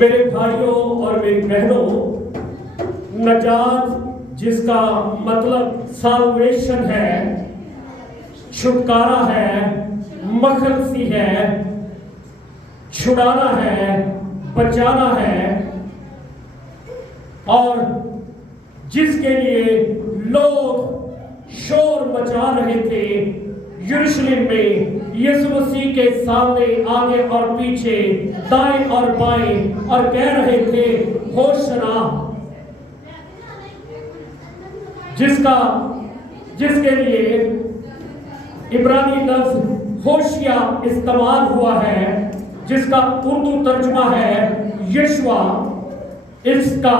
मेरे भाइयों और मेरी बहनों, नजात जिसका मतलब साल्वेशन है, छुटकारा है, मखलसी है, छुड़ाना है, बचाना है, और जिसके लिए लोग शोर मचा रहे थे यरूशलेम में, यीशु मसीह के सामने आगे और पीछे, दाएं और बाएं, और कह रहे थे होशना, जिसके लिए इब्रानी लफ्ज होशिया इस्तेमाल हुआ है, जिसका उर्दू तर्जुमा है यशवा। इसका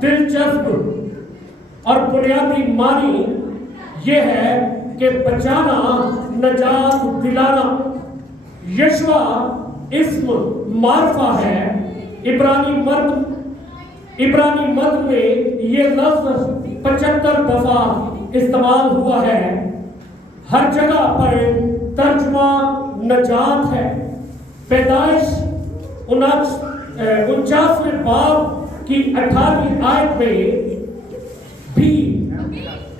दिलचस्प और बुनियादी मानी यह है कि बचाना, नजात दिलाना। यशवा इस्म मारफा है। इब्रानी मत में ये लफ्ज 75 दफा इस्तेमाल हुआ है। हर जगह पर तर्जुमा नजात है। पैदाइश 49वें बाब की 18वीं आयत में भी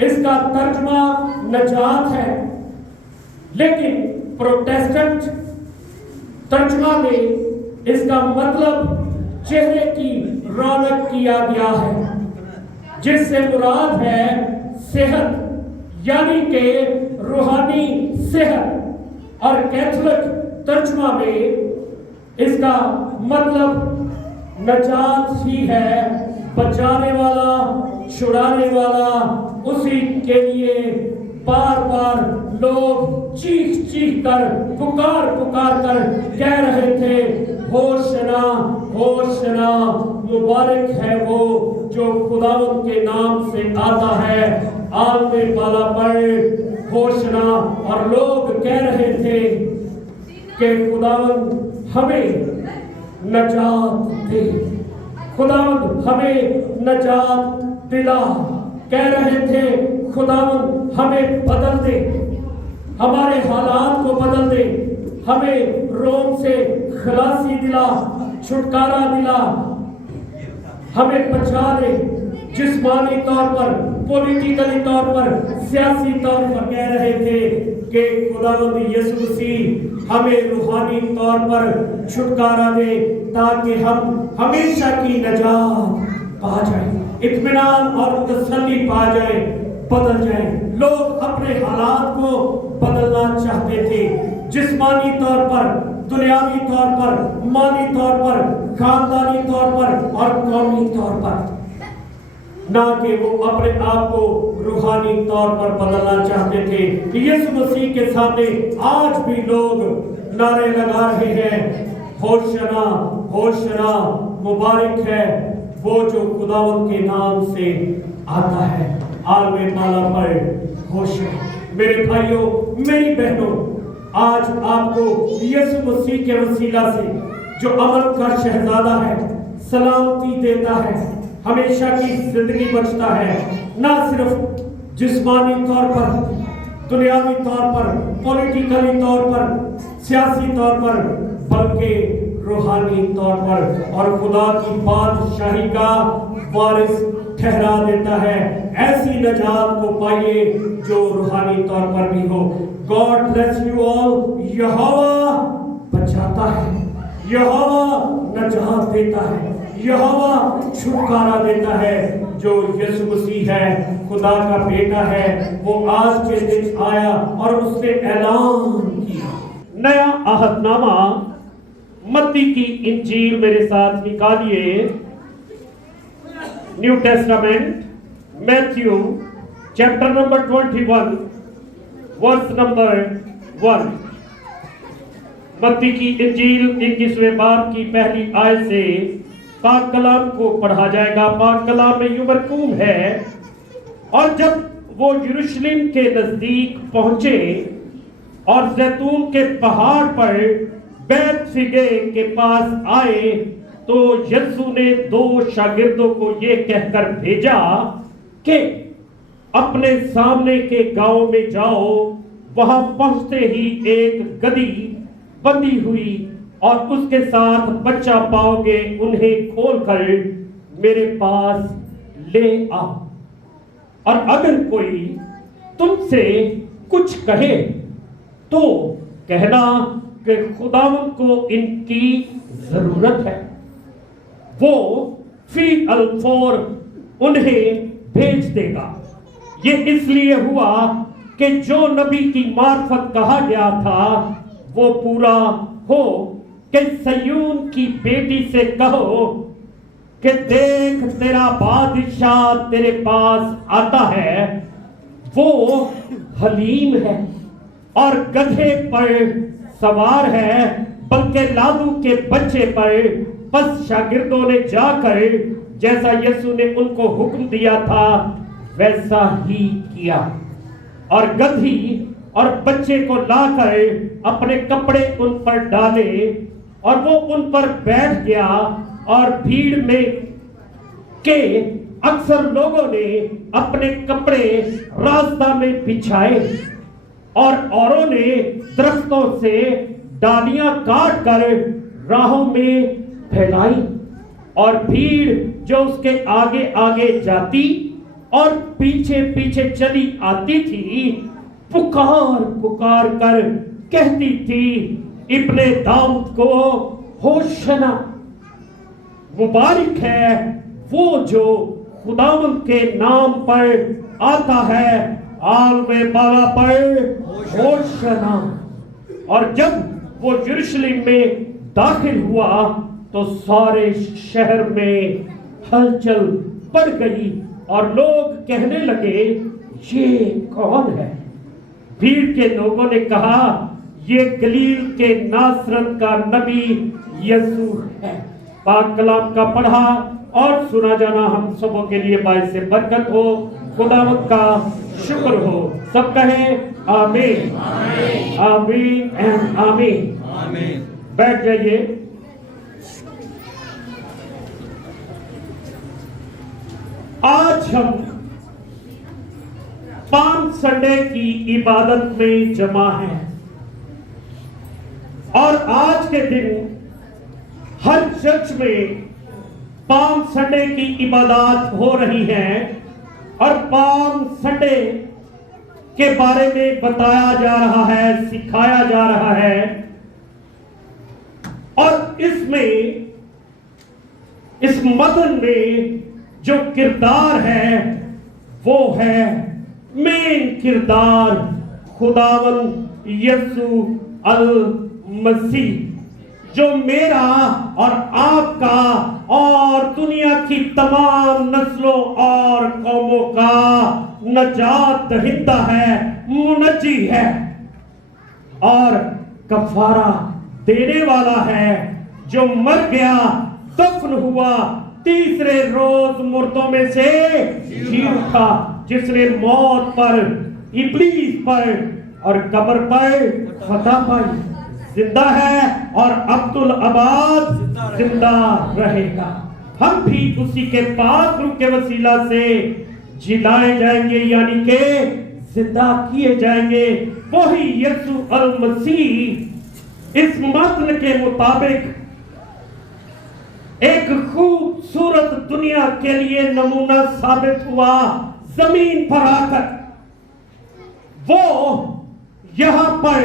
इसका तर्जुमा नजात है, लेकिन प्रोटेस्टेंट तर्जुमा में इसका मतलब चेहरे की रौनक किया गया है, जिससे मुराद है सेहत, यानी कि रूहानी सेहत। और कैथोलिक तर्जुमा में इसका मतलब नजात ही है, बचाने वाला, छुड़ाने वाला। उसी के लिए बार बार लोग चीख कर, पुकार कर कह रहे थे होशना होशना, मुबारक है वो जो खुदावंद के नाम से आता है, आने वाला पर होशना। और लोग कह रहे थे कि खुदावंद हमें नजात दे, खुदावंद हमें नजात दिला। कह रहे थे खुदावंद हमें बदल दे, हमारे हालात को बदल दे, हमें रोम से खलासी दिला, छुटकारा दिला, हमें बचा ले। जिस्मानी तौर पर, पॉलिटिकली तौर पर, सियासी तौर पर कह रहे थे कि खुदावंद यीशु मसीह हमें रूहानी तौर पर छुटकारा दे, ताकि हम हमेशा की नजात पा जाए, इत्मीनान और तसल्ली पा जाए, बदल जाए। लोग अपने हालात को बदलना चाहते थे, जिस्मानी तौर पर, दुनियावी तौर पर, माली तौर पर, खानदानी तौर पर और कौमी तौर पर, ना कि वो अपने आप को रूहानी तौर पर बदलना चाहते थे। यीशु मसीह के सामने आज भी लोग नारे लगा रहे हैं, होशना होशना, मुबारक है वो जो खुदावंद के नाम से आता है, आलमे माला पर होशना। मेरे भाइयों, मेरी बहनों, आज आपको यीशु मसीह के वसीला से, जो अमन का शहजादा है, सलामती देता है, हमेशा की जिंदगी बचता है, ना सिर्फ जिस्मानी तौर पर, दुनियावी तौर पर, पॉलिटिकली तौर पर, सियासी तौर पर, बल्कि रूहानी तौर पर, और खुदा की बादशाही का वारिस ठहरा देता है। ऐसी नजात को पाइए जो रूहानी तौर पर भी हो। God bless you all. यहोवा बचाता है, यहोवा नजात देता है, यहोवा छुटकारा देता है। जो यीशु मसीह है, खुदा का बेटा है, वो आज के दिन आया और उसने ऐलान किया। नया अहदनामा मत्ती की इंजील मेरे साथ निकालिए। New Testament, Matthew chapter number 21 verse number 1। मत्ती की इंजील 21वें बाब की पहली आयत से पाक कलाम को पढ़ा जाएगा। पाक कलाम में यूं मरकूम है, और जब वो यरूशलेम के नजदीक पहुंचे और जैतून के पहाड़ पर बैतफगे के पास आए, तो यीशु ने 2 शागिर्दों को ये कहकर भेजा कि अपने सामने के गांव में जाओ। वहां पहुंचते ही एक गदही बंधी हुई और उसके साथ बच्चा पाओगे, उन्हें खोलकर मेरे पास ले आओ। और अगर कोई तुमसे कुछ कहे तो कहना कि खुदावंद को इनकी जरूरत है, वो फी अल-फौर उन्हें भेज देगा। ये इसलिए हुआ कि जो नबी की मार्फत कहा गया था वो पूरा हो कि सयून की बेटी से कहो कि देख तेरा बादशाह तेरे पास आता है, वो हलीम है और गधे पर सवार है, बल्कि लालू के बच्चे पर। बस शागिर्दों ने जाकर जैसा यीशु ने उनको हुक्म दिया था वैसा ही किया और गधी और बच्चे को लाकर अपने कपड़े उन पर डाले और वो उन पर बैठ गया। और भीड़ में के अक्सर लोगों ने अपने कपड़े रास्ता में बिछाए और औरों ने दरख्तों से डालियां काट कर राहों में फैलाई। और भीड़ जो उसके आगे आगे जाती और पीछे पीछे चली आती थी, पुकार पुकार कर कहती थी, इब्ने दाऊद को होशना, मुबारक है वो जो खुदावंद के नाम पर आता है, आलमे बाला पर होशना। और जब वो यरूशलेम में दाखिल हुआ तो सारे शहर में हलचल पड़ गई और लोग कहने लगे, ये कौन है? भीड़ के लोगों ने कहा, ये गलील के नासरत का नबी यीशु है। पाक कलाम का पढ़ा और सुना जाना हम सबों के लिए बाइस से बरकत हो। खुदावंद का शुक्र हो। सब कहें आमीन, आमीन एंड आमीन। बैठ जाइए। आज हम पाम संडे की इबादत में जमा हैं और आज के दिन हर चर्च में पाम संडे की इबादत हो रही है और पाम संडे के बारे में बताया जा रहा है, सिखाया जा रहा है। और इसमें इस मदन में जो किरदार है वो है मेन किरदार खुदावंद यीशु अल मसीह, जो मेरा और आपका और दुनिया की तमाम नस्लों और कौमों का नजात दहिंदा है, मुनज्जी है और कफारा देने वाला है, जो मर गया, दफन हुआ, तीसरे रोज मुर्दों में से जी उठा, जिसने मौत पर, इब्लीस पर और कब्र पर फतह पाई, जिंदा है और अब्दुल अबाद जिंदा रहेगा। हम भी उसी के पाक रूह के वसीला से जिलाए जाएंगे, यानी के जिंदा किए जाएंगे। वही यीशु अल मसीह इस मतन के मुताबिक एक खूबसूरत दुनिया के लिए नमूना साबित हुआ। जमीन पर आकर वो यहां पर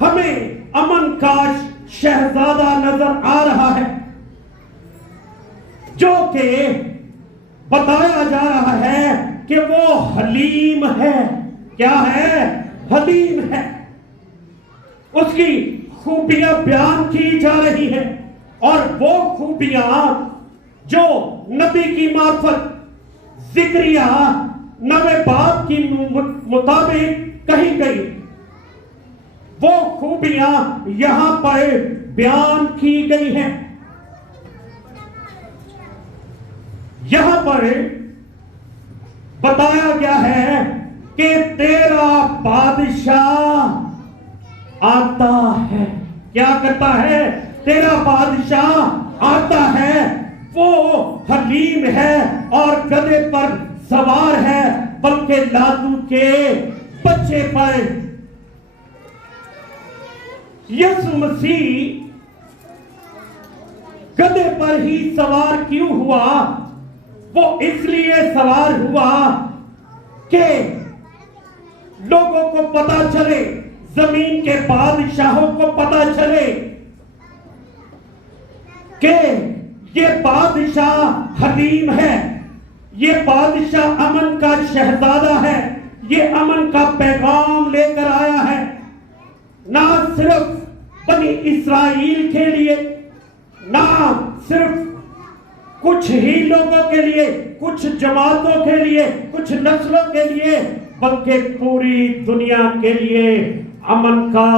हमें अमन का शहजादा नजर आ रहा है, जो कि बताया जा रहा है कि वो हलीम है। क्या है? हलीम है। उसकी खूबियां बयान की जा रही है और वो खूबियां जो नबी की मार्फत जिक्रिया नबे बाप की मुताबिक कही गई, वो खूबियां यहां पर बयान की गई हैं। यहां पर बताया गया है कि तेरा बादशाह आता है। क्या करता है? तेरा बादशाह आता है। वो हलीम है और गधे पर सवार है, बल्कि लादू के बच्चे पर। यीशु मसीह गधे पर ही सवार क्यों हुआ? वो इसलिए सवार हुआ कि लोगों को पता चले, जमीन के बादशाहों को पता चले कि ये बादशाह हलीम है, ये बादशाह अमन का शहजादा है, ये अमन का पैगाम लेकर आया है, ना सिर्फ बनी इस्राइल के लिए, ना सिर्फ कुछ ही लोगों के लिए, कुछ जमातों के लिए, कुछ नस्लों के लिए, बल्कि पूरी दुनिया के लिए अमन का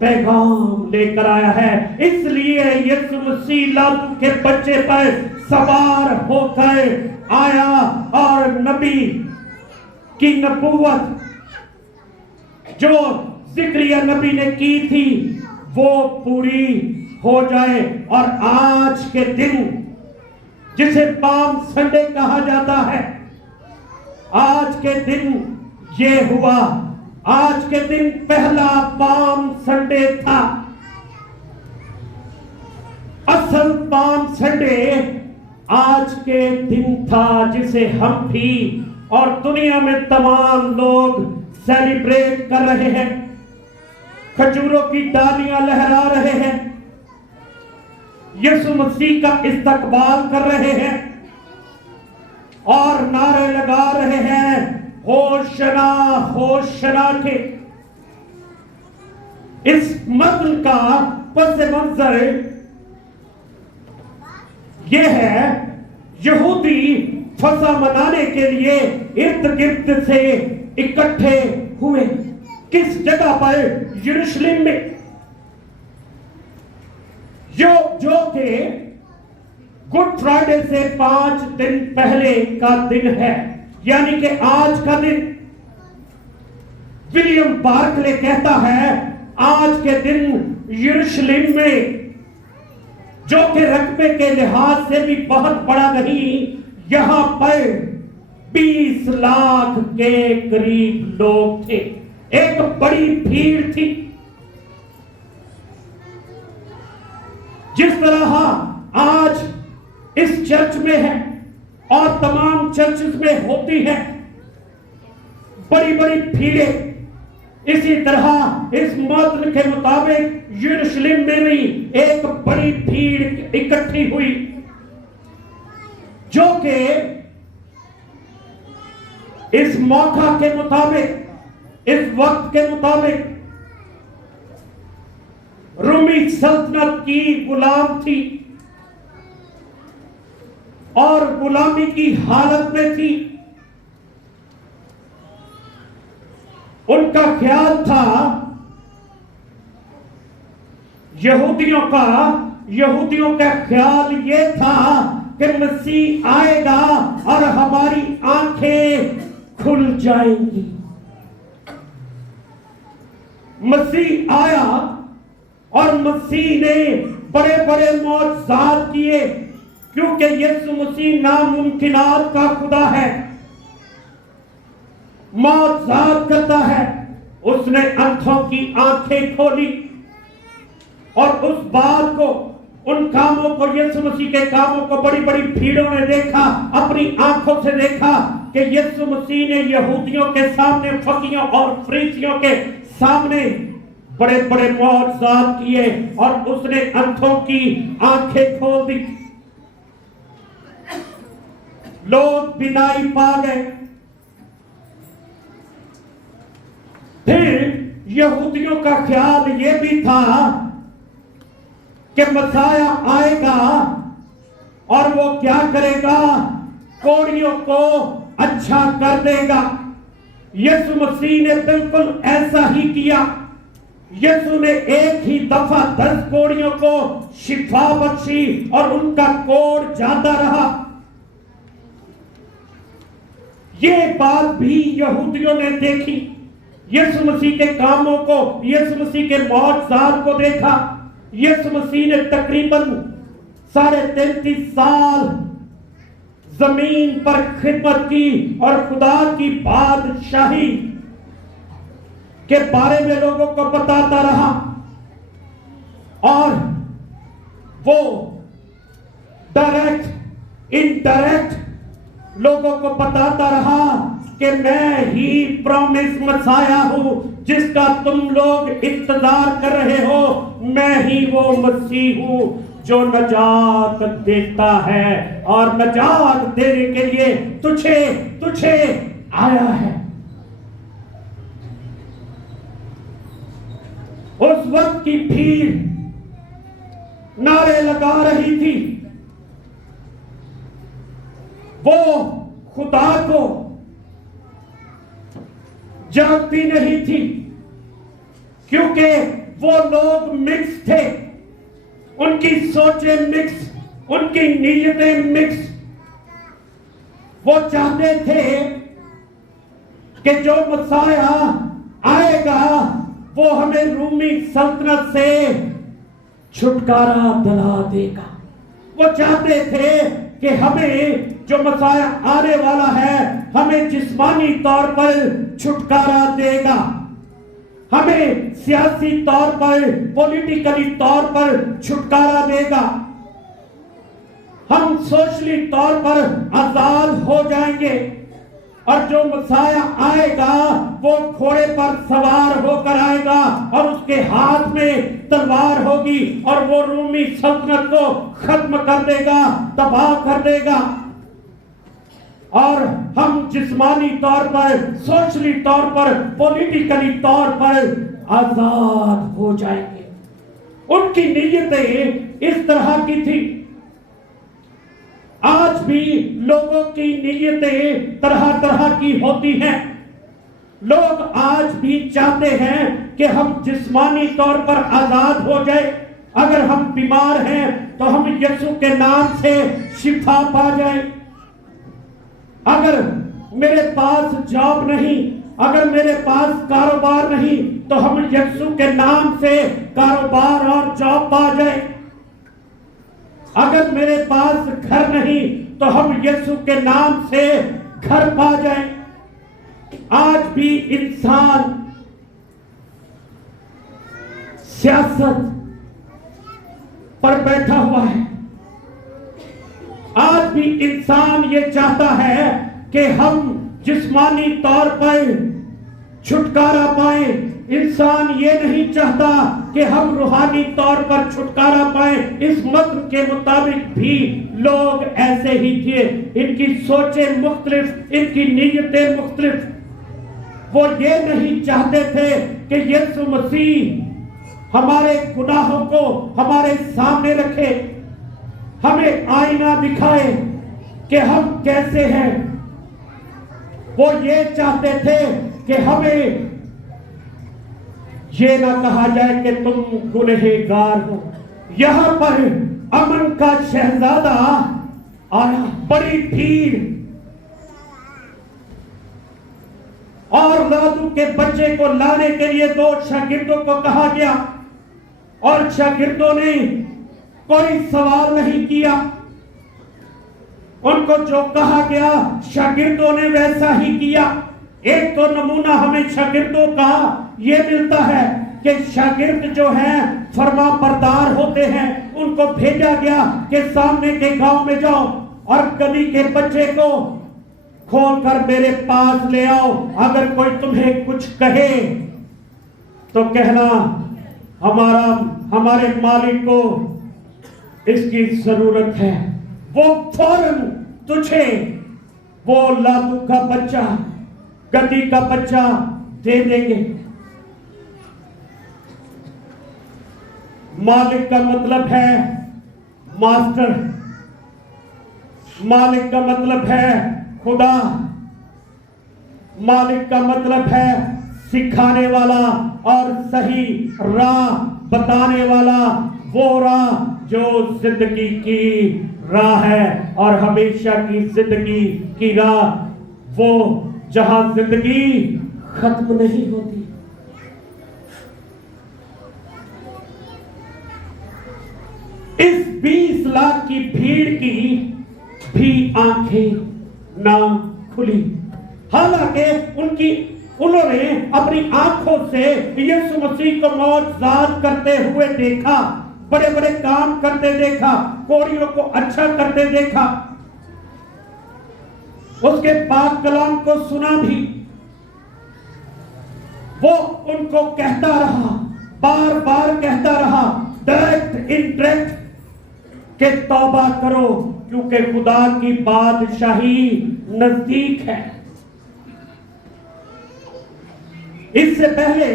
पैगाम लेकर आया है। इसलिए यीशु मसीह लातू के बच्चे पर सवार होकर आया और नबी की नबूवत जो ज़िक्रिया नबी ने की थी वो पूरी हो जाए। और आज के दिन जिसे पाम संडे कहा जाता है, आज के दिन ये हुआ। आज के दिन पहला पाम संडे था। असल पाम संडे आज के दिन था जिसे हम भी और दुनिया में तमाम लोग सेलिब्रेट कर रहे हैं, खजूरों की डालियां लहरा रहे हैं, यीशु मसीह का इस्तकबाल कर रहे हैं और नारे लगा रहे हैं होशना होशना के। इस मत्न का पस मंजर यह है, यहूदी फसा मनाने के लिए इर्द गिर्द से इकट्ठे हुए। किस जगह पर? यरूशलेम में, जो कि गुड फ्राइडे से 5 दिन पहले का दिन है, यानी कि आज का दिन। विलियम बार्कले कहता है आज के दिन यरूशलेम में, जो कि रकबे के लिहाज से भी बहुत बड़ा नहीं, यहां पर 20 लाख के करीब लोग थे। एक बड़ी भीड़ थी। जिस तरह आज इस चर्च में है और तमाम चर्चेस में होती है बड़ी बड़ी भीड़ें, इसी तरह इस मत्न के मुताबिक यरूशलेम में भी एक बड़ी भीड़ इकट्ठी हुई, जो कि इस मौका के मुताबिक, इस वक्त के मुताबिक रोमी सल्तनत की गुलाम थी और गुलामी की हालत में थी। उनका ख्याल था, यहूदियों का ख्याल यह था कि मसीह आएगा और हमारी आंखें खुल जाएंगी। मसीह आया और मसीह ने बड़े बड़े मौजज़ात किए, क्योंकि यीशु मसीह नामुमकिनात का खुदा है, मौजज़ात करता है। उसने अंधों की आंखें खोली और उस बात को, उन कामों को, यीशु मसीह के कामों को बड़ी बड़ी भीड़ों ने देखा, अपनी आंखों से देखा कि यीशु मसीह ने यहूदियों के सामने, फकीयों और फरीसियों के सामने बड़े बड़े मौजज़ात किए और उसने अंधों की आंखें खोल दी। लोग बिनाई पा गए। फिर यहूदियों का ख्याल यह भी था कि मसाया आएगा और वो क्या करेगा? कोढ़ियों को अच्छा कर देगा। यीशु मसीह ने बिल्कुल ऐसा ही किया। यीशु ने एक ही दफा 10 कोढ़ियों को शिफा बख्शी और उनका कोढ़ जाता रहा। ये बात भी यहूदियों ने देखी। यीशु मसीह के कामों को, यीशु मसीह के मौजज़ात को देखा। यीशु मसीह ने तकरीबन 33.5 साल जमीन पर खिदमत की और खुदा की बादशाही के बारे में लोगों को बताता रहा। और वो डायरेक्ट इनडायरेक्ट लोगों को बताता रहा कि मैं ही प्रॉमिस मसाया हूं जिसका तुम लोग इंतजार कर रहे हो। मैं ही वो मसीह हूं जो नजात देता है और नजात देने के लिए तुझे आया है। उस वक्त की भीड़ नारे लगा रही थी, वो खुदा को जानती नहीं थी, क्योंकि वो लोग मिक्स थे, उनकी सोचें मिक्स, उनकी नीयतें मिक्स। वो चाहते थे कि जो मसाया आएगा वो हमें रूमी सल्तनत से छुटकारा दिला देगा। वो चाहते थे कि हमें जो मसाया आने वाला है हमें जिस्मानी तौर पर छुटकारा देगा, हमें सियासी तौर पर, पॉलिटिकली तौर पर छुटकारा देगा, हम सोशली तौर पर आजाद हो जाएंगे। और जो मसाया आएगा वो घोड़े पर सवार होकर आएगा और उसके हाथ में तलवार होगी और वो रूमी सल्तनत को खत्म कर देगा, तबाह कर देगा। और हम जिस्मानी तौर पर, सोशली तौर पर, पॉलिटिकली तौर पर आजाद हो जाएंगे। उनकी नीयतें इस तरह की थी। आज भी लोगों की नीयतें तरह तरह की होती हैं। लोग आज भी चाहते हैं कि हम जिस्मानी तौर पर आजाद हो जाए। अगर हम बीमार हैं तो हम यीशु के नाम से शिफा पा जाए। अगर मेरे पास जॉब नहीं, अगर मेरे पास कारोबार नहीं, तो हम यीशु के नाम से कारोबार और जॉब पा जाए। अगर मेरे पास घर नहीं तो हम यीशु के नाम से घर पा जाए। आज भी इंसान सियासत पर बैठा हुआ है। आज भी इंसान ये चाहता है कि हम जिस्मानी तौर पर छुटकारा पाए। इंसान ये नहीं चाहता कि हम रूहानी तौर पर छुटकारा पाए। इस मत के मुताबिक भी लोग ऐसे ही थे। इनकी सोचें मुख्तलिफ, इनकी नीयतें मुख्तलिफ। वो ये नहीं चाहते थे कि यीशु मसीह हमारे गुनाहों को हमारे सामने रखे, हमें आईना दिखाए कि हम कैसे हैं। वो ये चाहते थे कि हमें ये ना कहा जाए कि तुम गुनहगार हो। यहां पर अमन का शहजादा आया, बड़ी भीड़, और लादू के बच्चे को लाने के लिए 2 शागिर्दों को कहा गया और शागिर्दों ने कोई सवाल नहीं किया। उनको जो कहा गया शागिर्दों ने वैसा ही किया। एक तो नमूना हमें शागिर्दों का ये मिलता है कि शागिर्द जो हैं फरमा बरदार होते हैं। उनको भेजा गया कि सामने के गांव में जाओ और गली के बच्चे को खोलकर मेरे पास ले आओ। अगर कोई तुम्हें कुछ कहे तो कहना हमारे मालिक को इसकी जरूरत है। वो फौरन तुझे वो लादू का बच्चा, गद्दी का बच्चा दे देंगे। मालिक का मतलब है मास्टर, मालिक का मतलब है खुदा, मालिक का मतलब है सिखाने वाला और सही राह बताने वाला। वो राह जो जिंदगी की राह है और हमेशा की जिंदगी की राह, वो जहां जिंदगी खत्म नहीं होती। इस 20 लाख की भीड़ की भी आंखें ना खुली। हालांकि उन्होंने अपनी आंखों से यीशु मसीह को मौजूद करते हुए देखा। बड़े बड़े काम करते देखा, कोड़ियों को अच्छा करते देखा, उसके पाक कलाम को सुना भी। वो उनको कहता रहा, बार बार कहता रहा, डायरेक्ट इनडायरेक्ट, के तौबा करो क्योंकि खुदा की बादशाही नजदीक है। इससे पहले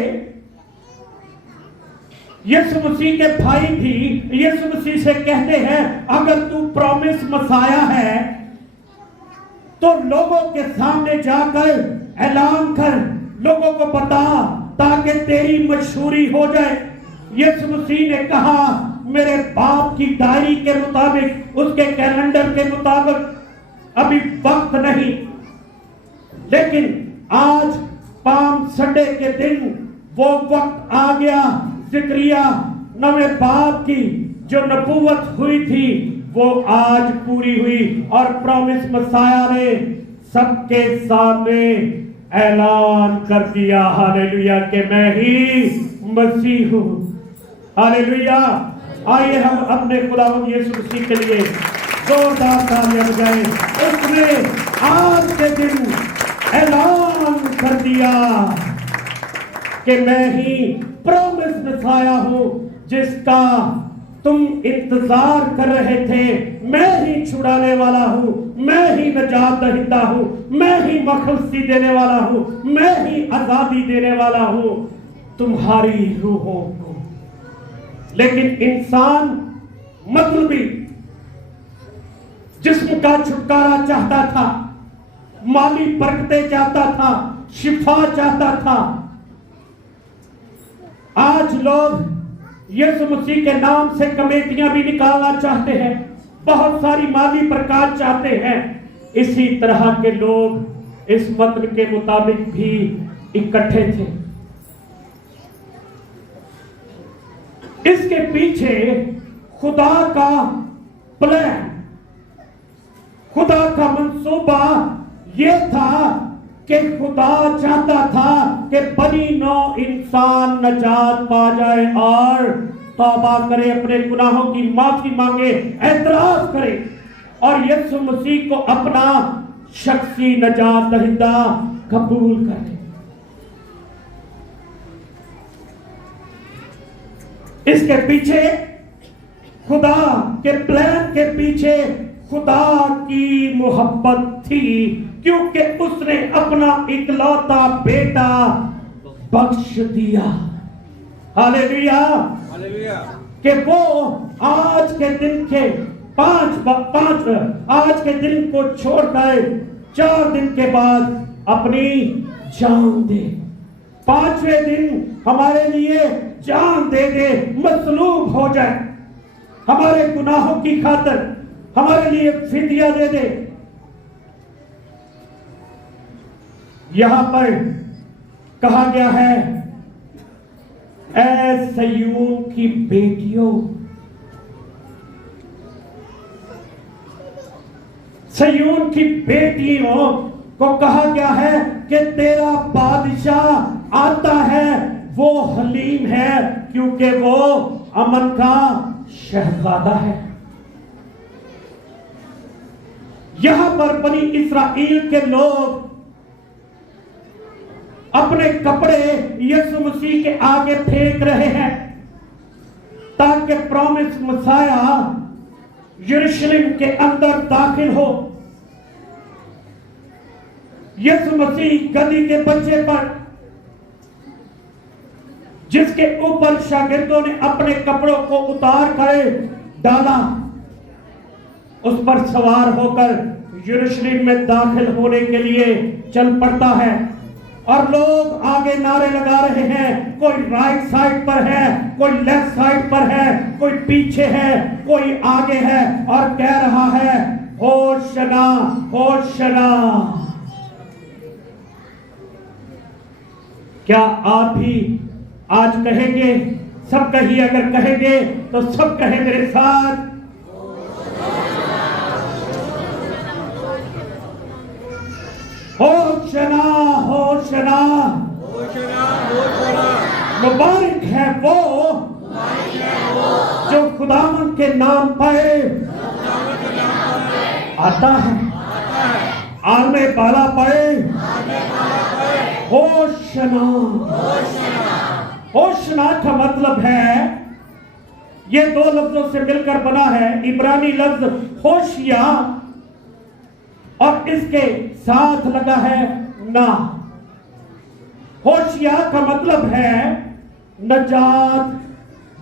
यीशु मसीह के भाई भी यीशु मसीह से कहते हैं, अगर तू प्रॉमिस मसाया है तो लोगों के सामने जाकर ऐलान कर, लोगों को बता, ताकि तेरी मशहूरी हो जाए। यीशु मसीह ने कहा, मेरे बाप की डायरी के मुताबिक, उसके कैलेंडर के मुताबिक अभी वक्त नहीं, लेकिन आज पाम संडे के दिन वो वक्त आ गया। ज़िक्रिया नवे बाप की जो नबूवत हुई थी वो आज पूरी हुई और प्रॉमिस मसाया ने सबके सामने ऐलान कर दिया, हालेलुया, कि मैं ही मसीह हूं। हालेलुया। आइए हम अपने खुदावंद यीशु मसीह के लिए जोरदार तालियां बजाएं। उसने आज के दिन ऐलान कर दिया कि मैं ही प्रॉमिस मसाया हूं जिसका तुम इंतजार कर रहे थे। मैं ही छुड़ाने वाला हूं, मैं ही नजात दहिंदा हूं, मैं ही मखलसी देने वाला हूं, मैं ही आजादी देने वाला हूं तुम्हारी रूहों को। लेकिन इंसान मतलबी जिस्म का छुटकारा चाहता था, माली बरकतें चाहता था, शिफा चाहता था। आज लोग यीशु मसीह के नाम से कमेटियां भी निकालना चाहते हैं, बहुत सारी माली बरकत चाहते हैं। इसी तरह के लोग इस मंत्र के मुताबिक भी इकट्ठे थे। इसके पीछे खुदा का प्लान, खुदा का मंसूबा यह था कि खुदा चाहता था कि बनी नौ इंसान नजात पा जाए और तौबा करे, अपने गुनाहों की माफी मांगे, एतराज करे और यीशु मसीह को अपना शख्सी नजात दहिंदा कबूल करे। इसके पीछे खुदा के प्लान के पीछे खुदा की मोहब्बत थी, क्योंकि उसने अपना इकलौता बेटा बख्श दिया। Hallelujah, hallelujah. कि वो आज के दिन के आज के दिन को छोड़कर 4 दिन के बाद अपनी जान दे, 5वें दिन हमारे लिए जान दे दे, मसलूब हो जाए, हमारे गुनाहों की खातिर हमारे लिए फिदिया दे दे। यहां पर कहा गया है, ऐ सयून की बेटियों, सयून की बेटियों को कहा गया है कि तेरा बादशाह आता है, वो हलीम है क्योंकि वो अमन का शहजादा है। यहां पर बनी इस्राएल के लोग अपने कपड़े यीशु मसीह के आगे फेंक रहे हैं ताकि प्रॉमिस मसाया यरूशलेम के अंदर दाखिल हो। यीशु मसीह गधी के बच्चे पर, जिसके ऊपर शागिर्दों ने अपने कपड़ों को उतार कर डाला, उस पर सवार होकर यरूशलेम में दाखिल होने के लिए चल पड़ता है। और लोग आगे नारे लगा रहे हैं, कोई राइट साइड पर है, कोई लेफ्ट साइड पर है, कोई पीछे है, कोई आगे है, और कह रहा है होशना होशना। क्या आप भी आज कहेंगे? सब कहिए, अगर कहेंगे तो सब कहे मेरे साथ, होशना होशना होशना होशना। मुबारक है वो जो खुदावन के नाम पर आता है, आने वाला पर होशना। होशना का मतलब है, ये दो लफ्जों से मिलकर बना है, इब्रानी लफ्ज होशिया और इसके साथ लगा है ना। होशिया का मतलब है नजात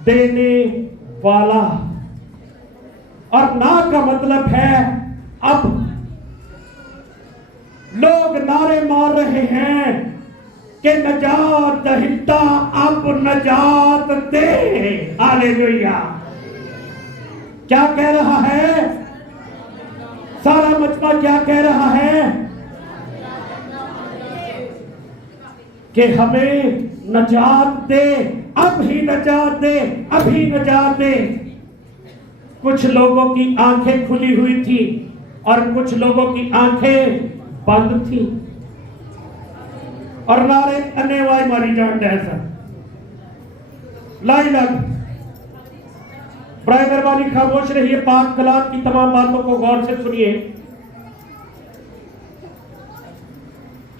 देने वाला, और ना का मतलब है अब। लोग नारे मार रहे हैं कि नजात दहिता, अब नजात दे। हालेलुया। क्या कह रहा है सारा मजमा? क्या कह रहा है कि हमें नजात दे, अब ही नजात दे, अभी नजात दे। कुछ लोगों की आंखें खुली हुई थी और कुछ लोगों की आंखें बंद थी, और नारे अन्यवाय मारी जान ऐसा लाई लग। बड़े मेहरबानी खामोश रहिए, पाक कलाम की तमाम बातों को गौर से सुनिए,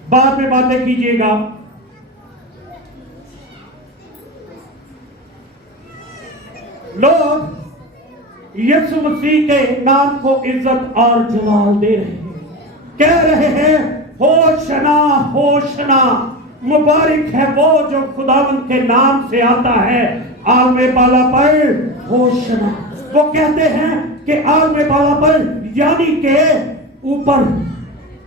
बाद में बातें कीजिएगा। लोग यीशु मसीह के नाम को इज्जत और जलाल दे रहे हैं, कह रहे हैं होशना होशना, मुबारक है वो जो खुदावंद के नाम से आता है, आलमे बाला पर होशना। वो कहते हैं कि आलमे बाला पर, यानी के ऊपर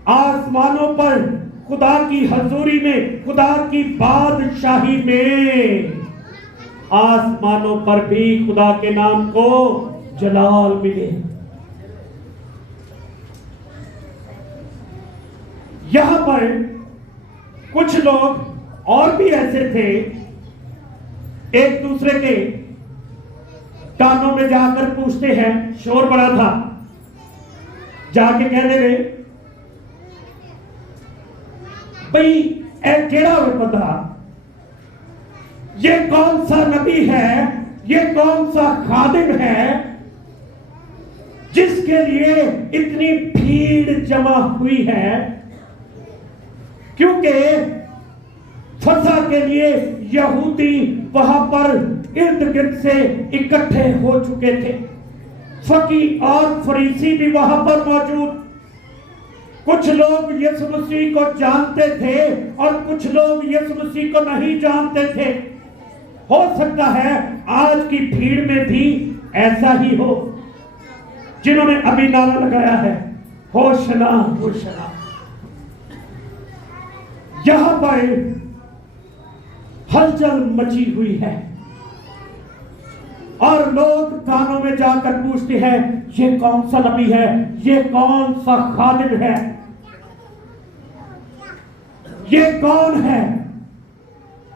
आसमानों पर, खुदा की हजूरी में, खुदा की बादशाही में, आसमानों पर भी खुदा के नाम को जलाल मिले। यहां पर कुछ लोग और भी ऐसे थे, एक दूसरे के कानों में जाकर पूछते हैं, शोर बड़ा था, जाके कहने लगे भाई ए केड़ा पता, ये कौन सा नबी है, ये कौन सा खादिम है जिसके लिए इतनी भीड़ जमा हुई है? क्योंकि फसा के लिए यहूदी वहां पर इर्द गिर्द से इकट्ठे हो चुके थे, फकी और फरीसी भी वहां पर मौजूद। कुछ लोग यीशु मसीह को जानते थे और कुछ लोग यीशु मसीह को नहीं जानते थे। हो सकता है आज की भीड़ में भी ऐसा ही हो, जिन्होंने अभी नारा लगाया है होशना होशना। यहां पर हलचल मची हुई है और लोग कानों में जाकर पूछते हैं, ये कौन सा नबी है, ये कौन सा खादिम है, ये कौन है?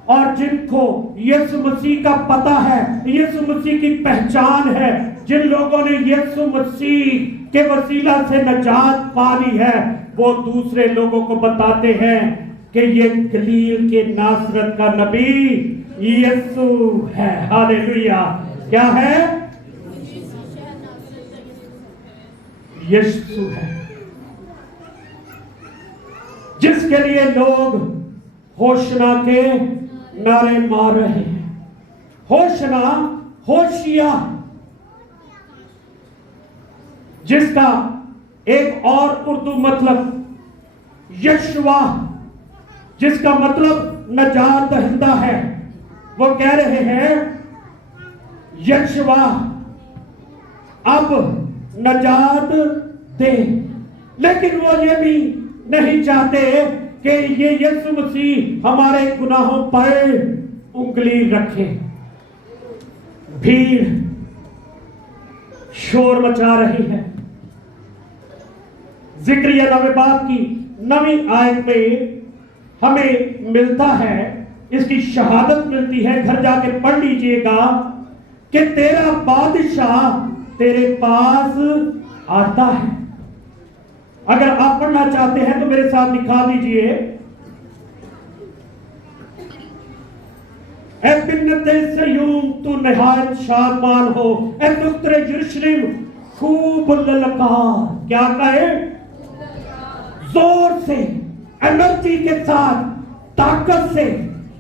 और जिनको यीशु मसीह का पता है, यीशु मसीह की पहचान है, जिन लोगों ने यीशु मसीह के वसीला से नजात पाली है, वो दूसरे लोगों को बताते हैं कि ये गलील के नासरत का नबी यीशु है। हालेलुया। क्या है? यीशु है, जिसके लिए लोग होशना के नारे मार रहे हैं। होशना, होशिया, जिसका एक और उर्दू मतलब यशवा, जिसका मतलब नजात दहिंदा है। वो कह रहे हैं यशवा अब नजात दे, लेकिन वो ये भी नहीं चाहते कि ये यीशु मसीह हमारे गुनाहों पर उंगली रखे। भीड़ शोर मचा रही है। जिक्रिया नवे बाब की 9वीं आयत में हमें मिलता है, इसकी शहादत मिलती है, घर जाके पढ़ लीजिएगा कि तेरा बादशाह तेरे पास आता है। अगर आप पढ़ना चाहते हैं तो मेरे साथ दिखा दीजिए ए बिन्नते सयूम तू निहायत शादमान हो, ए दुख्तरे यरूशलेम खूब ललकार। क्या कहे? जोर से, एनर्जी के साथ, ताकत से,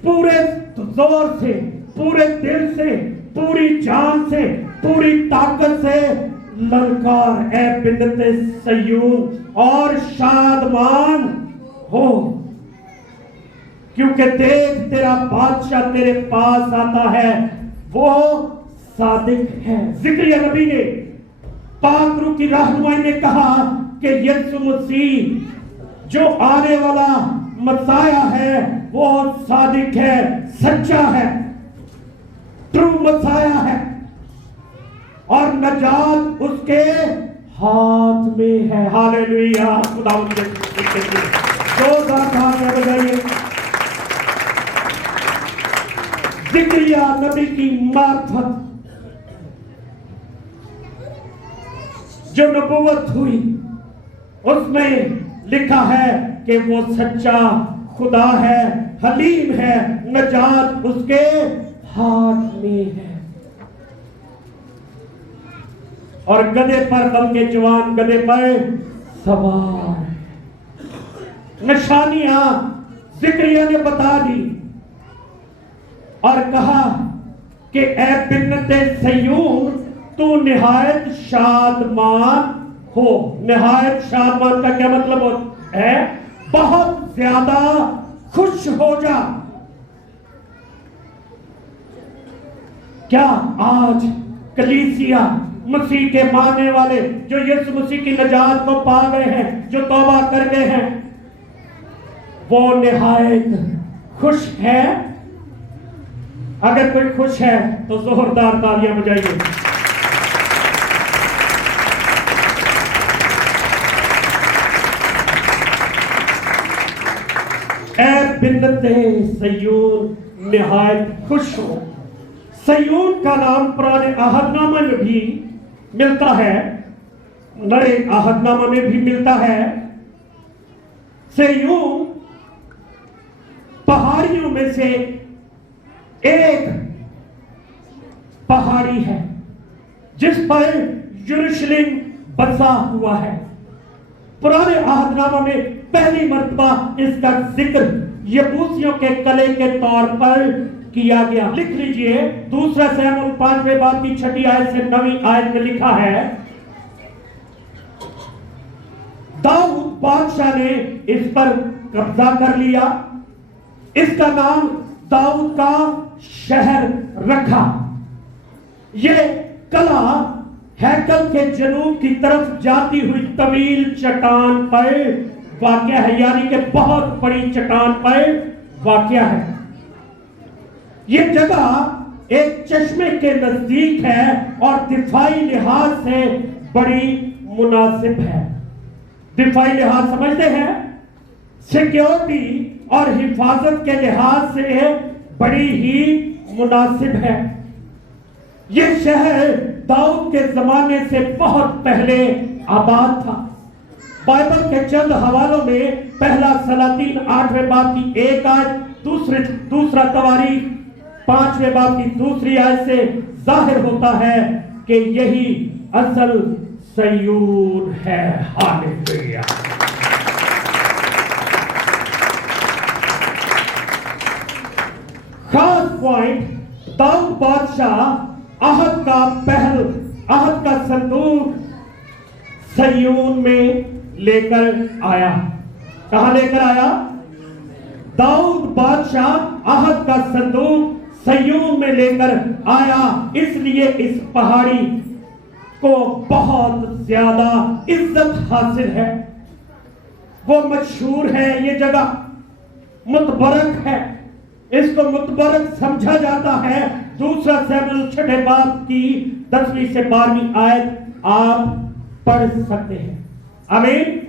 पूरे जोर से, पूरे दिल से, पूरी जान से, पूरी ताकत से ललकार ए बिन्नते सयूम और शादमान हो, क्योंकि देख तेरा बादशाह तेरे पास आता है, वो सादिक है। ज़िक्रिया नबी ने पाक रूह की रहनुमाई में कहा कि यीशु मसीह जो आने वाला मसाया है वो सादिक है, सच्चा है, ट्रू मसाया है, और नजात उसके हाथ में है। हालेलुया। खुदावंद के जोरदार बजाइए। ज़िक्रिया नबी की मार्फत जो नबूवत हुई उसमें लिखा है कि वो सच्चा खुदा है, हलीम है, नजात उसके हाथ में है। और गधे पर बल्कि जवान गधे पर सवार है। निशानियां ज़िक्रिया ने बता दी और कहा कि ए बिन्नते सयूम तू निहायत शादमान हो। निहायत शादमान का क्या मतलब है? बहुत ज्यादा खुश हो जा। क्या आज कलीसिया मसीह के मानने वाले जो यीशु मसीह की नजात को पा गए हैं, जो तौबा कर गए हैं, वो निहायत खुश है? अगर कोई खुश है तो जोरदार तालियां बजाइए। ए बिन्नते सयून निहायत खुश हो। सयून का नाम पुराने अहदनामा में भी मिलता है, नए अहदनामा में भी मिलता है। सयून पहाड़ियों में से एक पहाड़ी है जिस पर यरूशलेम बसा हुआ है। पुराने अहदनामा में पहली मर्तबा इसका जिक्र यबूसियों के कले के तौर पर किया गया। लिख लीजिए, दूसरा शमूएल 5वें बाब की 6ठी आयत से 9वीं आयत में लिखा है, दाऊद बादशाह ने इस पर कब्जा कर लिया, इसका नाम दाऊद का शहर रखा। यह कला हैकल के जनूब की तरफ जाती हुई तवील चट्टान पर वाक़या है, यानी कि बहुत बड़ी चट्टान पर वाक़या है। यह जगह एक चश्मे के नजदीक है और दिफाई लिहाज से बड़ी मुनासिब है। दिफाई लिहाज समझते हैं, सिक्योरिटी और हिफाजत के लिहाज से बड़ी ही मुनासिब है। यह शहर दाऊद के जमाने से बहुत पहले आबाद था। बाइबल के चंद हवालों में पहला सलातीन 8वें बाब की 1 आयत, दूसरा तवारीख 5वें बाब की 2 आयत से जाहिर होता है कि यही असल सयून है। हालेलुया। खास पॉइंट, दाऊद बादशाह अहद का संदूक सयून में लेकर आया। कहां लेकर आया? दाऊद बादशाह अहद का संदूक सयून में लेकर आया, इसलिए इस पहाड़ी को बहुत ज्यादा इज्जत हासिल है। वो मशहूर है, ये जगह मुतबरक है, इसको मुतबरक समझा जाता है। दूसरा शमूएल 6 बाब की 10वीं से 12वीं आयत आप पढ़ सकते हैं। आमीन।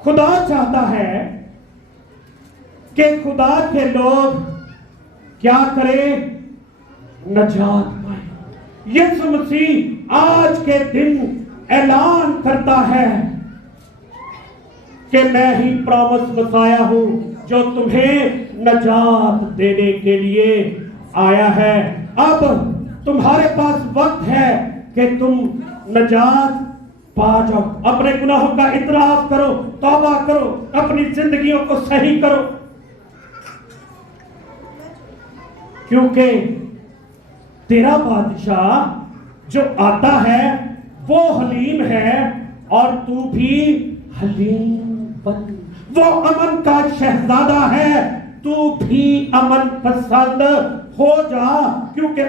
खुदा चाहता है कि खुदा के लोग क्या करें? नजात पाए। यीशु मसीह आज के दिन ऐलान करता है कि मैं ही प्रॉमिस मसाया हूं जो तुम्हें नजात देने के लिए आया है। अब तुम्हारे पास वक्त है कि तुम नजात पा जाओ। अपने गुनाहों का इतराफ करो, तौबा करो, अपनी जिंदगियों को सही करो, क्योंकि तेरा बादशाह जो आता है वो हलीम है और तू भी हलीम बन। वो अमन का शहजादा है, तू भी अमन पसंद हो जा, क्योंकि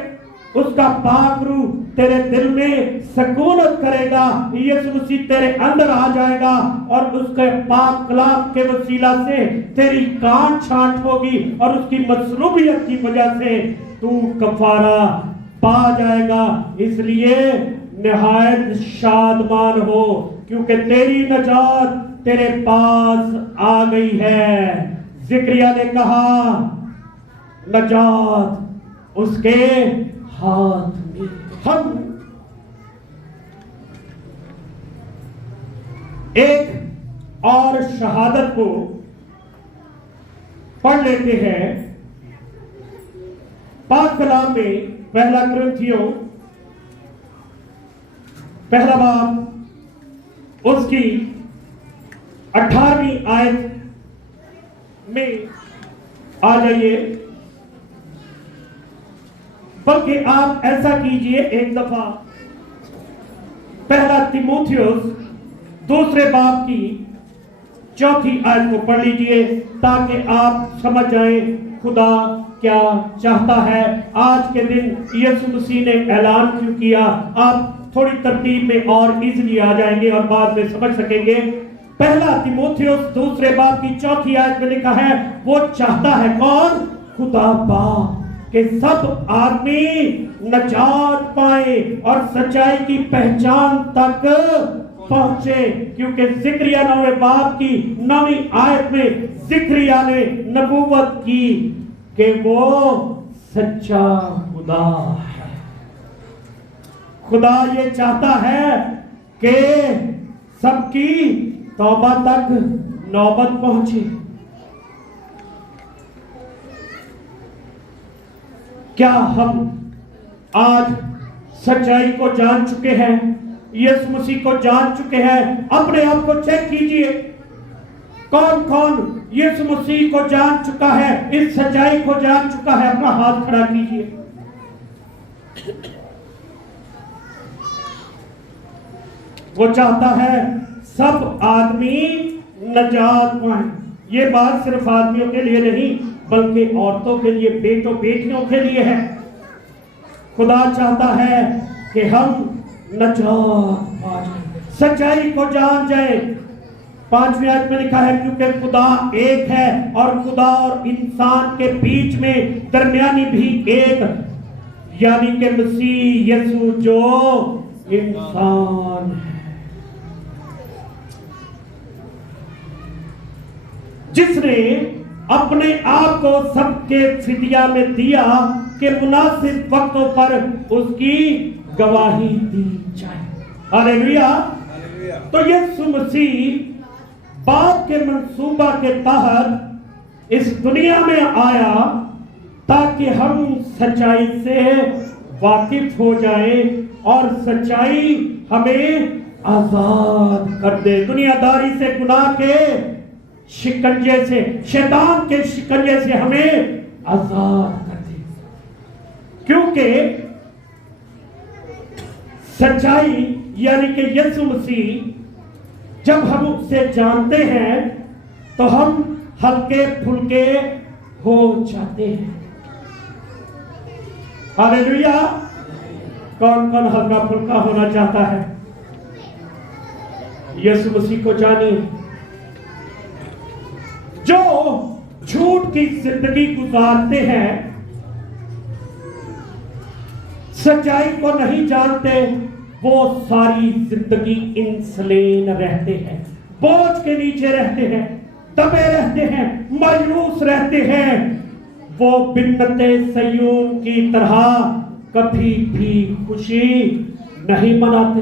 उसका पाक रूह तेरे दिल में सकूनत करेगा। यीशु मसीह तेरे अंदर आ जाएगा और उसके पाक कलाम के वसीला से तेरी काट छांट होगी और उसकी मसरूबियत की वजह से तू कफारा पा जाएगा। इसलिए निहायत शादमान हो, क्योंकि तेरी नजात तेरे पास आ गई है। जिक्रिया ने कहा नजात उसके हाथ में। हम एक और शहादत को पढ़ लेते हैं पाक कलाम में। पहला कुरिन्थियों पहला बाब उसकी 18वीं आयत में आ जाइए। बल्कि आप ऐसा कीजिए, एक दफा पहला तीमुथियुस दूसरे बाब की 4थी आयत को पढ़ लीजिए, ताकि आप समझ जाए खुदा क्या चाहता है। आज के दिन यीशु मसीह ने ऐलान क्यों किया, आप थोड़ी तरतीब में और इजीली आ जाएंगे और बाद में समझ सकेंगे। पहला तीमुथियुस दूसरे बाब की 4थी आयत में लिखा है, वो चाहता है कौन? खुदा बाप कि सब आदमी नजात पाए और सच्चाई की पहचान तक पहुंचे। क्योंकि जिक्रिया 9वें बाब की 9वीं आयत में जिक्रिया ने नबूवत की कि वो सच्चा खुदा है। खुदा ये चाहता है कि सबकी तौबा तक नौबत पहुंचे। क्या हम आज सच्चाई को जान चुके हैं? यीशु मसीह को जान चुके हैं? अपने आप को चेक कीजिए, कौन कौन यीशु मसीह को जान चुका है, इस सच्चाई को जान चुका है? अपना हाथ खड़ा कीजिए। वो चाहता है सब आदमी नजात पाए। ये बात सिर्फ आदमियों के लिए नहीं, बल्कि औरतों के लिए, बेटों बेटियों के लिए है। खुदा चाहता है कि हम नजात पाए, सच्चाई को जान जाए। 5वीं आयत में लिखा है, क्योंकि खुदा एक है और खुदा और इंसान के बीच में दरमियानी भी एक, यानी कि मसीह यीशु जो इंसान है, जिसने अपने आप को सबके फिदिया में दिया कि मुनासिब वक्तों पर उसकी गवाही दी जाए। हालेलुया। तो यीशु मसीह बाप के मंसूबा के तहत इस दुनिया में आया ताकि हम सच्चाई से वाकिफ हो जाए और सच्चाई हमें आजाद कर दे, दुनियादारी से, गुनाह के शिकंजे से, शैतान के शिकंजे से हमें आजाद कर दे। क्योंकि सच्चाई यानी कि यीशु मसीह जब हम उसे जानते हैं तो हम हल्के फुल्के हो जाते हैं। हालेलुया। कौन कौन हल्का फुल्का होना चाहता है? यीशु मसीह को जानिए। जो झूठ की जिंदगी गुजारते हैं, सच्चाई को नहीं जानते, वो सारी जिंदगी इंसलेन रहते हैं, बोझ के नीचे रहते हैं, दबे रहते हैं, मायूस रहते हैं। वो बिन्नते सयून की तरह कभी भी खुशी नहीं मनाते।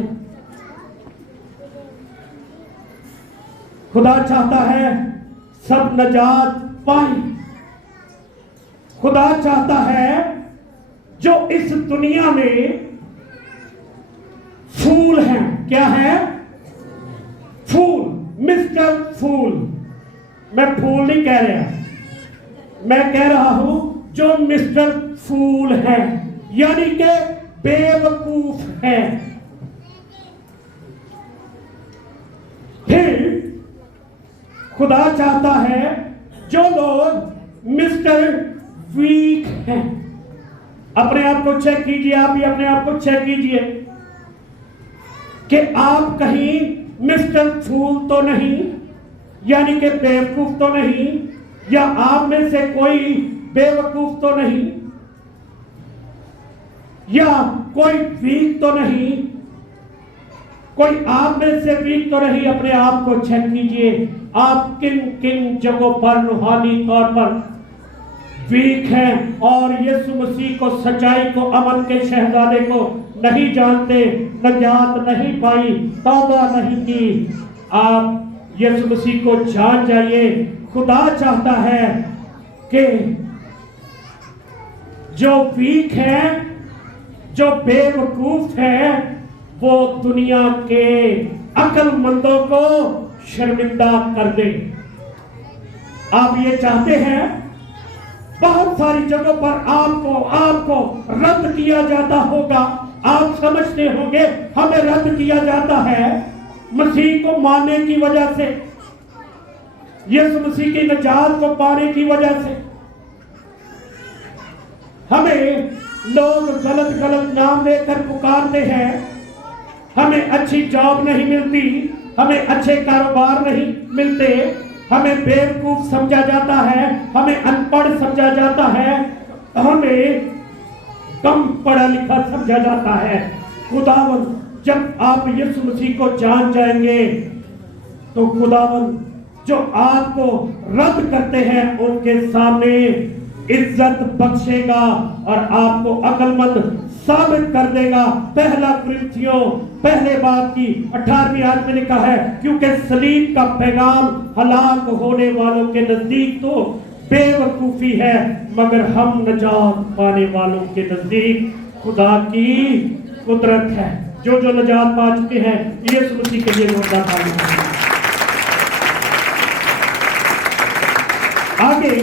खुदा चाहता है सब नजात पाई। खुदा चाहता है जो इस दुनिया में फूल हैं, क्या है? फूल, मिस्टर फूल। मैं फूल नहीं कह रहा, मैं कह रहा हूं जो मिस्टर फूल है, यानी कि बेवकूफ है। फिर खुदा चाहता है जो लोग मिस्टर वीक हैं। अपने आप को चेक कीजिए, आप भी अपने आप को चेक कीजिए कि आप कहीं मिस्टर फूल तो नहीं, यानी कि बेवकूफ तो नहीं, या आप में से कोई बेवकूफ तो नहीं, या कोई वीक तो नहीं, कोई आप में से वीक तो नहीं। अपने आप को चेक कीजिए, आप किन किन जगहों पर रूहानी तौर पर वीक हैं और यीशु मसीह को, सच्चाई को, अमन के शहजादे को नहीं जानते, नजात नहीं पाई, तौबा नहीं की। आप यीशु मसीह को जान जाइए। खुदा चाहता है कि जो वीक है, जो बेवकूफ है, वो दुनिया के अक्लमंदों को शर्मिंदा कर दे। आप ये चाहते हैं? बहुत सारी जगहों पर आपको रद्द किया जाता होगा। आप समझते होंगे हमें रद्द किया जाता है मसीह को मानने की वजह से, यीशु मसीह की निजात को पाने की वजह से। हमें लोग गलत गलत नाम लेकर पुकारते हैं, हमें अच्छी जॉब नहीं मिलती, हमें अच्छे कारोबार नहीं मिलते, हमें बेवकूफ समझा जाता है, हमें अनपढ़ समझा जाता है, हमें कम पढ़ा लिखा समझा जाता है। खुदावन जब आप यीशु मसीह को जान जाएंगे तो खुदावन जो आपको रद्द करते हैं उनके सामने इज्जत बख्शेगा और आपको अक्लमंद साबित कर देगा। पहला कुरिन्थियों पहले बाब की 18वीं आयत में लिखा है, क्योंकि सलीब का पैगाम हलाक होने वालों के नजदीक तो बेवकूफी है, मगर हम नजात पाने वालों के नजदीक खुदा की कुदरत है। जो जो नजात पा चुके हैं यीशु मसीह के लिए जोरदार ताली। आगे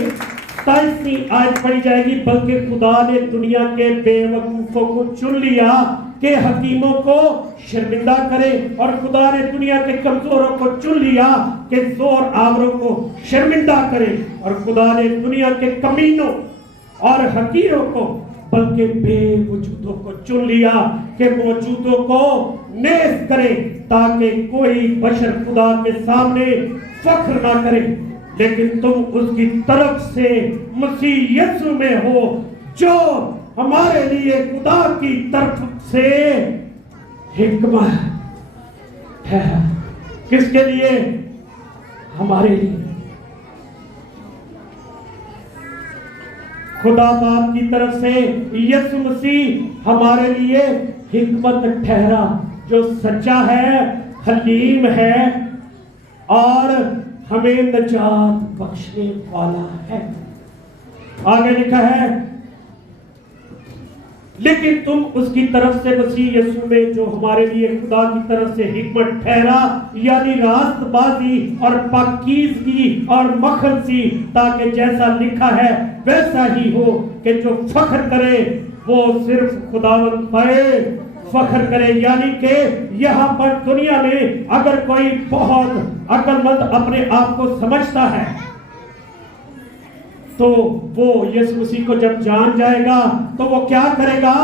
27वीं आयत पढ़ी जाएगी, बल्कि खुदा ने दुनिया के बेवकूफों को चुन लिया कि हकीमों को शर्मिंदा करे, और खुदा ने दुनिया के कमजोरों को चुन लिया कि जोर आवरों को शर्मिंदा करे, और खुदा ने दुनिया के कमीनों और हकीरों को बल्कि बेवजूदों को चुन लिया कि मौजूदों को नेस करे, ताकि कोई बशर खुदा के सामने फख्र ना करे। लेकिन तुम उसकी तरफ से मसीह यीशु में हो, जो हमारे लिए खुदा की तरफ से हिकमत है। किसके लिए? हमारे लिए। खुदा बाप की तरफ से यीशु मसीह हमारे लिए हिकमत ठहरा, जो सच्चा है, हलीम है और हमें नजात बख्शने वाला है। आगे लिखा है, लेकिन तुम उसकी तरफ से मसीह यीशु में, जो हमारे लिए खुदा की तरफ से हिकमत ठहरा, यानी रास्तबाजी और पाकीज़गी और मखलसी, ताकि जैसा लिखा है वैसा ही हो कि जो फख्र करे वो सिर्फ खुदावंद पर फख्र करे। यानी कि यहाँ पर दुनिया में अगर कोई बहुत अक्लमंद अपने आप को समझता है तो वो यीशु मसीह को जब जान जाएगा तो वो क्या करेगा?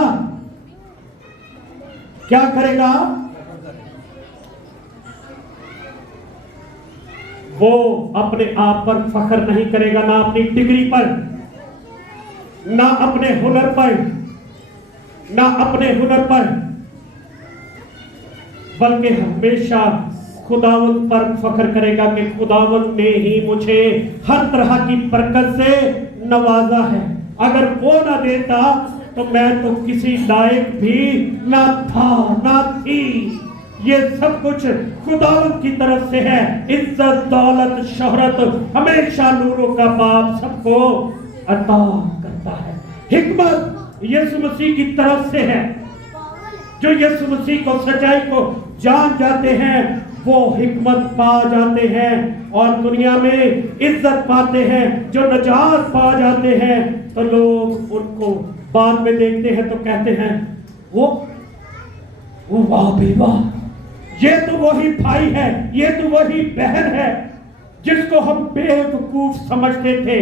क्या करेगा? वो अपने आप पर फख्र नहीं करेगा, ना अपनी डिग्री पर, ना अपने हुनर पर, ना अपने हुनर पर, बल्कि हमेशा खुदावंद पर फख्र करेगा कि खुदावंद ने ही मुझे हर तरह की बरकत से नवाजा है। अगर वो ना देता तो मैं तो किसी लायक भी ना था, ना थी। ये सब कुछ खुदावंद की तरफ से है। इज्जत, दौलत, शोहरत हमेशा नूरों का बाप सबको अता करता है। हिकमत यीशु मसीह की तरफ से है। जो यीशु मसीह को, सच्चाई को जान जाते हैं वो हिकमत पा जाते हैं और दुनिया में इज्जत पाते हैं। जो नजात पा जाते हैं तो लोग उनको बाद में देखते हैं तो कहते हैं वो वाह भी वाह, ये तो वही भाई है, ये तो वही बहन है जिसको हम बेवकूफ समझते थे,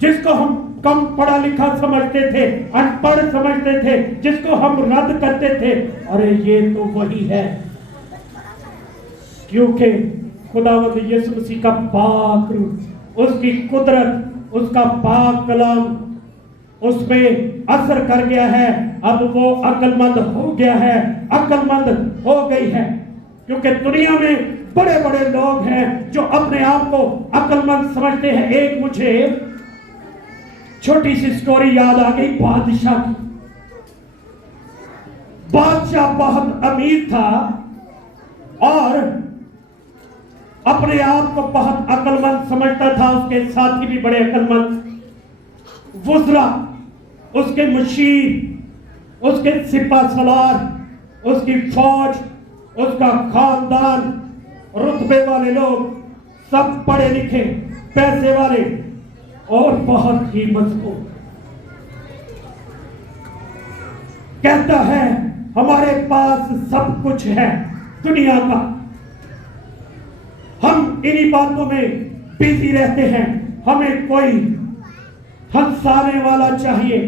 जिसको हम कम पढ़ा लिखा समझते थे, अनपढ़ समझते थे, जिसको हम रद्द करते थे। अरे ये तो वही है, क्योंकि खुदावंद यीशु मसीह का पाक रूह, उसकी कुदरत, उसका पाक कलाम उसमें असर कर गया है। अब वो अक्लमंद हो गया है, अक्लमंद हो गई है। क्योंकि दुनिया में बड़े बड़े लोग हैं जो अपने आप को अक्लमंद समझते हैं। एक मुझे छोटी सी स्टोरी याद आ गई बादशाह की। बादशाह बहुत अमीर था और अपने आप को बहुत अक्लमंद समझता था। उसके साथी भी बड़े अक्लमंद, वुज़रा, उसके मुशीर, उसके सिपा सलार, उसकी फौज, उसका खानदान, रुतबे वाले लोग, सब पढ़े लिखे, पैसे वाले और बहुत ही मजबूत। कहता है हमारे पास सब कुछ है दुनिया का, हम इन्हीं बातों में बिजी रहते हैं, हमें कोई हंसाने वाला चाहिए।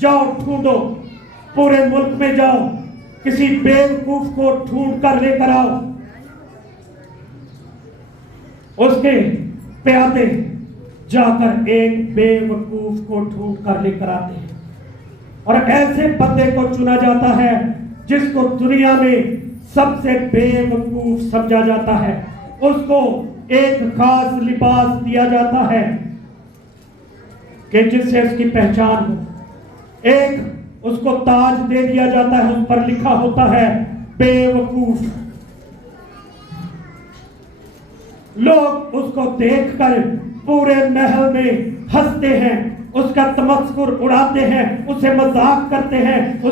जाओ ढूंढो, पूरे मुल्क में जाओ, किसी बेवकूफ को ढूंढ कर लेकर आओ। उसके प्यादे जाकर एक बेवकूफ को ढूंढ कर लेकर आते हैं और ऐसे बंदे को चुना जाता है जिसको दुनिया में सबसे बेवकूफ समझा जाता है। उसको एक खास लिबास दिया जाता है कि जिससे उसकी पहचान हो। एक उसको ताज दे दिया जाता है, उस पर लिखा होता है बेवकूफ। लोग उसको देखकर पूरे महल में हंसते हैं, उसका तमस्कुर उड़ाते हैं, उसे मजाक करते हैं,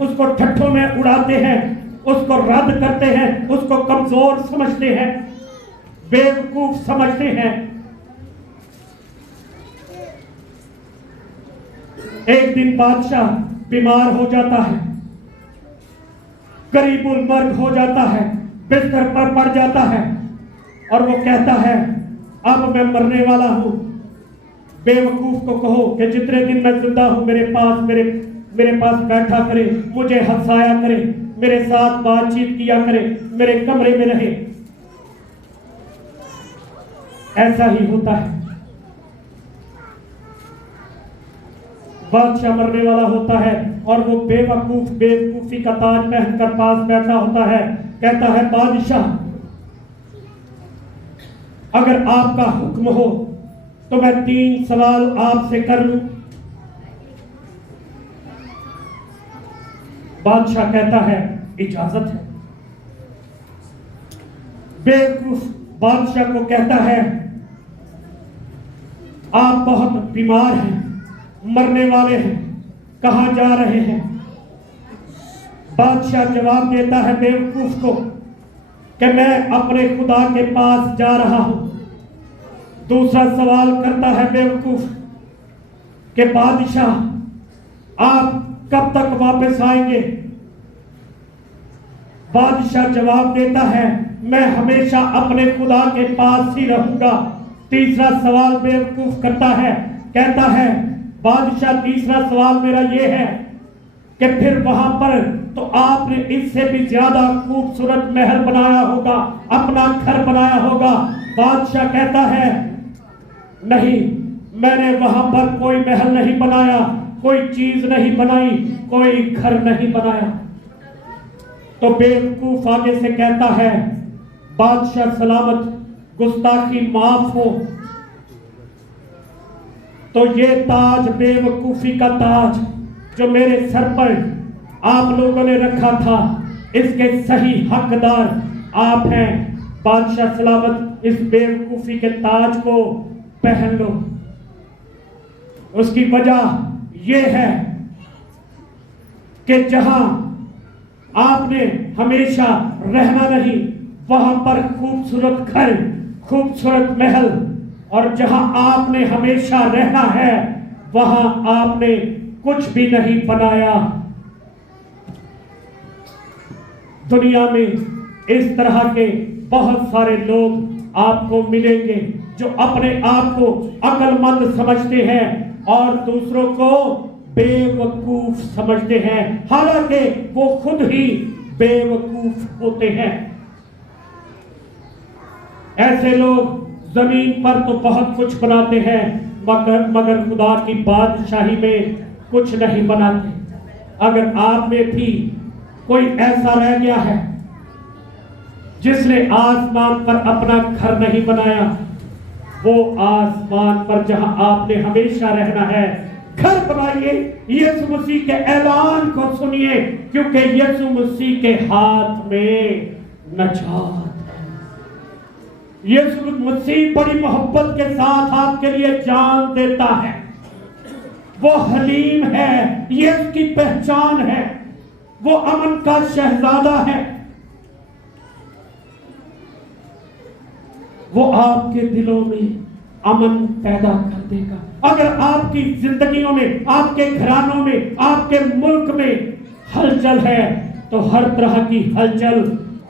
उसको ठट्ठों में उड़ाते हैं, उसको रद्द करते हैं, उसको कमजोर समझते हैं, बेवकूफ समझते हैं। एक दिन बादशाह बीमार हो जाता है, करीबुल मर्ग हो जाता है, बिस्तर पर पड़ जाता है और वो कहता है अब मैं मरने वाला हूं। बेवकूफ को कहो कि जितने दिन मैं जिंदा हूं मेरे पास बैठा करे, मुझे हंसाया करे, मेरे साथ बातचीत किया करे, मेरे कमरे में रहे। ऐसा ही होता है। बादशाह मरने वाला होता है और वो बेवकूफी का ताज पहनकर पास बैठा होता है। कहता है बादशाह अगर आपका हुक्म हो तो मैं 3 सवाल आपसे कर लूं। बादशाह कहता है इजाजत है। बेवकूफ बादशाह को कहता है आप बहुत बीमार हैं, मरने वाले हैं, कहां जा रहे हैं? बादशाह जवाब देता है बेवकूफ को कि मैं अपने खुदा के पास जा रहा हूं। दूसरा सवाल करता है बेवकूफ कि बादशाह आप कब तक वापस आएंगे? बादशाह जवाब देता है मैं हमेशा अपने खुदा के पास ही रहूंगा। तीसरा सवाल बेवकूफ करता है, कहता है बादशाह तीसरा सवाल मेरा ये है कि फिर वहां पर तो आपने इससे भी ज्यादा खूबसूरत महल बनाया होगा, अपना घर बनाया होगा। बादशाह कहता है नहीं, मैंने वहां पर कोई महल नहीं बनाया, कोई चीज नहीं बनाई, कोई घर नहीं बनाया। तो बेवकूफ आगे से कहता है बादशाह सलामत, गुस्ताखी माफ हो। तो ये ताज, बेवकूफी का ताज जो मेरे सर पर आप लोगों ने रखा था, इसके सही हकदार आप हैं। बादशाह सलामत इस बेवकूफी के ताज को पहन लो। उसकी वजह यह है कि जहां आपने हमेशा रहना नहीं, वहां पर खूबसूरत घर, खूबसूरत महल, और जहां आपने हमेशा रहना है वहां आपने कुछ भी नहीं बनाया। दुनिया में इस तरह के बहुत सारे लोग आपको मिलेंगे जो अपने आप को अक्लमंद समझते हैं और दूसरों को बेवकूफ समझते हैं, हालांकि वो खुद ही बेवकूफ होते हैं। ऐसे लोग जमीन पर तो बहुत कुछ बनाते हैं मगर खुदा की बादशाही में कुछ नहीं बनाते। अगर आप में भी कोई ऐसा रह गया है जिसने आसमान पर अपना घर नहीं बनाया, वो आसमान पर जहां आपने हमेशा रहना है घर बनाइए। यीशु मसीह के ऐलान को सुनिए, क्योंकि यीशु मसीह के हाथ में नजात है। यीशु मसीह बड़ी मोहब्बत के साथ आपके लिए जान देता है। वो हलीम है, ये उसकी पहचान है। वो अमन का शहजादा है। वो आपके दिलों में अमन पैदा कर देगा। अगर आपकी जिंदगियों में, आपके घरानों में, आपके मुल्क में हलचल है, तो हर तरह की हलचल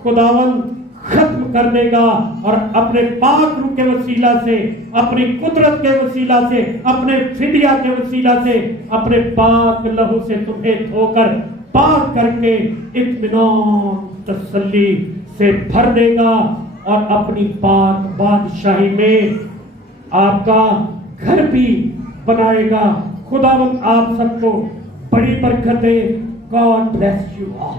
खुदावंद खत्म कर देगा और अपने पाक रूह के वसीला से, अपनी कुदरत के वसीला से, अपने फिदिया के वसीला से, अपने पाक लहू से तुम्हें धोकर पाक करके इत्मीनान तसल्ली से भर देगा और अपनी पाक बादशाही में आपका घर भी बनाएगा। खुदावंद आप सबको बड़ी बरकत दे। God bless you all.